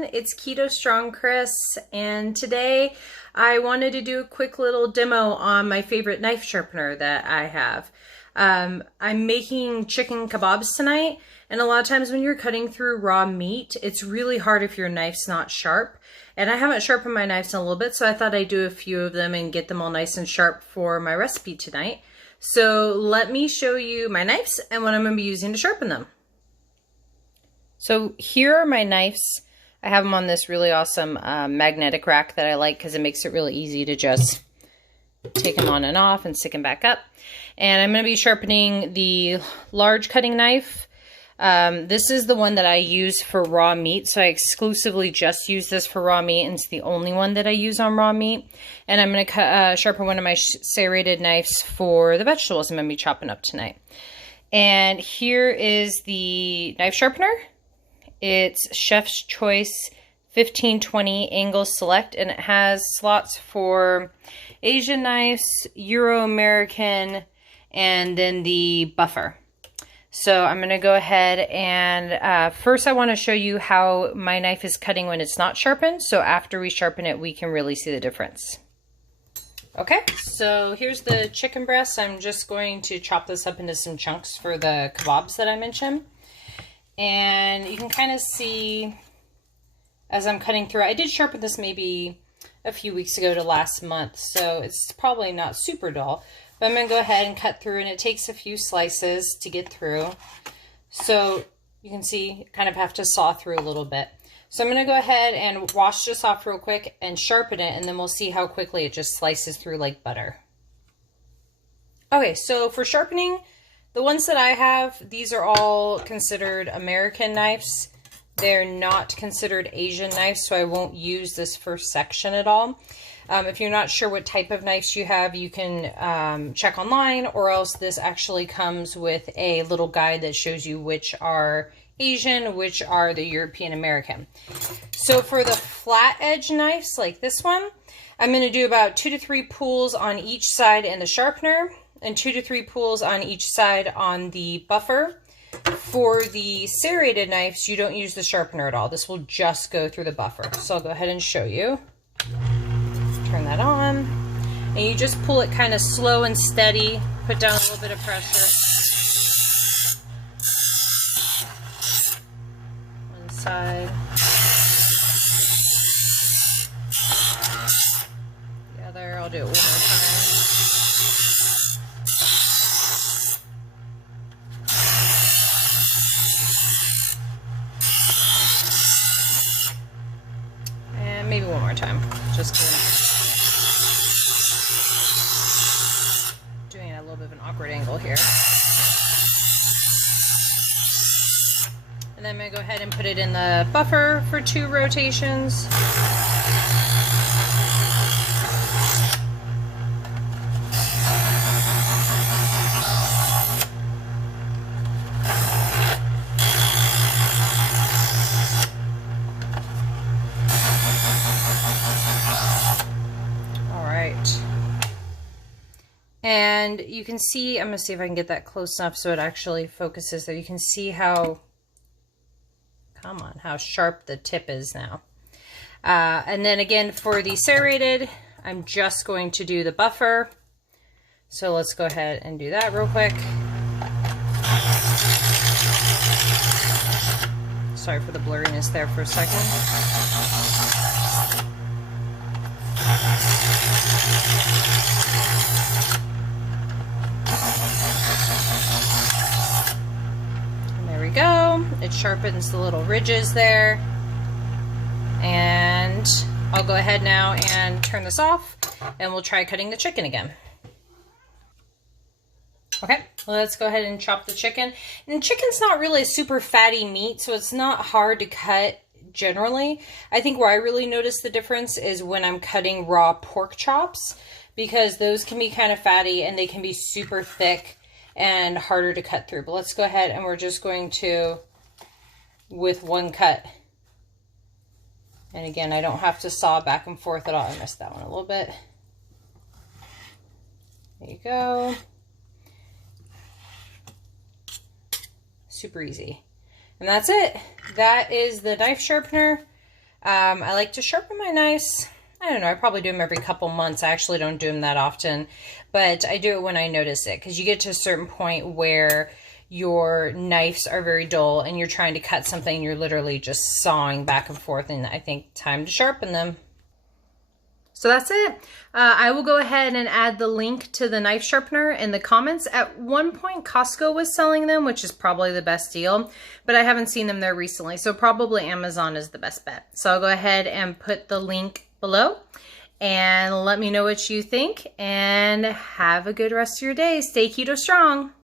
everyone, it's Keto Strong Chris, and today I wanted to do a quick little demo on my favorite knife sharpener that I have. I'm making chicken kebabs tonight, and a lot of times when you're cutting through raw meat, it's really hard if your knife's not sharp. And I haven't sharpened my knives in a little bit, so I thought I'd do a few of them and get them all nice and sharp for my recipe tonight. So let me show you my knives and what I'm going to be using to sharpen them. So here are my knives. I have them on this really awesome magnetic rack that I like because it makes it really easy to just take them on and off and stick them back up. And I'm going to be sharpening the large cutting knife. This is the one that I use for raw meat, so I exclusively just use this for raw meat, and it's the only one that I use on raw meat. And I'm going to sharpen one of my serrated knives for the vegetables I'm going to be chopping up tonight. And here is the knife sharpener. It's Chef's Choice 1520 Angle Select, and it has slots for Asian knives, Euro-American, and then the buffer. So I'm going to go ahead and first I want to show you how my knife is cutting when it's not sharpened. So after we sharpen it, we can really see the difference. Okay, so here's the chicken breast. I'm just going to chop this up into some chunks for the kebabs that I mentioned. And you can kind of see as I'm cutting through, I did sharpen this maybe a few weeks ago to last month, so it's probably not super dull. But I'm going to go ahead and cut through, and it takes a few slices to get through. So you can see, you kind of have to saw through a little bit. So I'm going to go ahead and wash this off real quick and sharpen it, and then we'll see how quickly it just slices through like butter. Okay, so for sharpening, the ones that I have, these are all considered American knives. They're not considered Asian knives, so I won't use this first section at all. If you're not sure what type of knives you have, you can check online, or else this actually comes with a little guide that shows you which are Asian, which are the European American. So for the flat edge knives like this one, I'm going to do about 2 to 3 pulls on each side in the sharpener, and 2 to 3 pulls on each side on the buffer. For the serrated knives, you don't use the sharpener at all. This will just go through the buffer. So I'll go ahead and show you. Turn that on. And you just pull it kind of slow and steady. Put down a little bit of pressure. One side. The other. I'll do it one more time. Maybe one more time, just doing it at a little bit of an awkward angle here. And then I'm going to go ahead and put it in the buffer for 2 rotations. And you can see, I'm going to see if I can get that close enough so it actually focuses there. You can see how, how sharp the tip is now. And then again, for the serrated, I'm just going to do the buffer. So let's go ahead and do that real quick. Sorry for the blurriness there for a second. Go. It sharpens the little ridges there, and I'll go ahead now and turn this off, and we'll try cutting the chicken again. Okay, let's go ahead and chop the chicken. And chicken's not really a super fatty meat, so it's not hard to cut generally. I think where I really notice the difference is when I'm cutting raw pork chops, because those can be kind of fatty and they can be super thick and harder to cut through. But let's go ahead and we're just going to, with one cut. And again, I don't have to saw back and forth at all. I missed that one a little bit. There you go. Super easy. And that's it. That is the knife sharpener. I like to sharpen my knives. I don't know, I probably do them every couple months. I actually don't do them that often, but I do it when I notice it, because you get to a certain point where your knives are very dull and you're trying to cut something, you're literally just sawing back and forth, and I think time to sharpen them. So that's it. I will go ahead and add the link to the knife sharpener in the comments. At one point, Costco was selling them, which is probably the best deal, but I haven't seen them there recently, so probably Amazon is the best bet. So I'll go ahead and put the link below, and let me know what you think, and have a good rest of your day. Stay keto strong.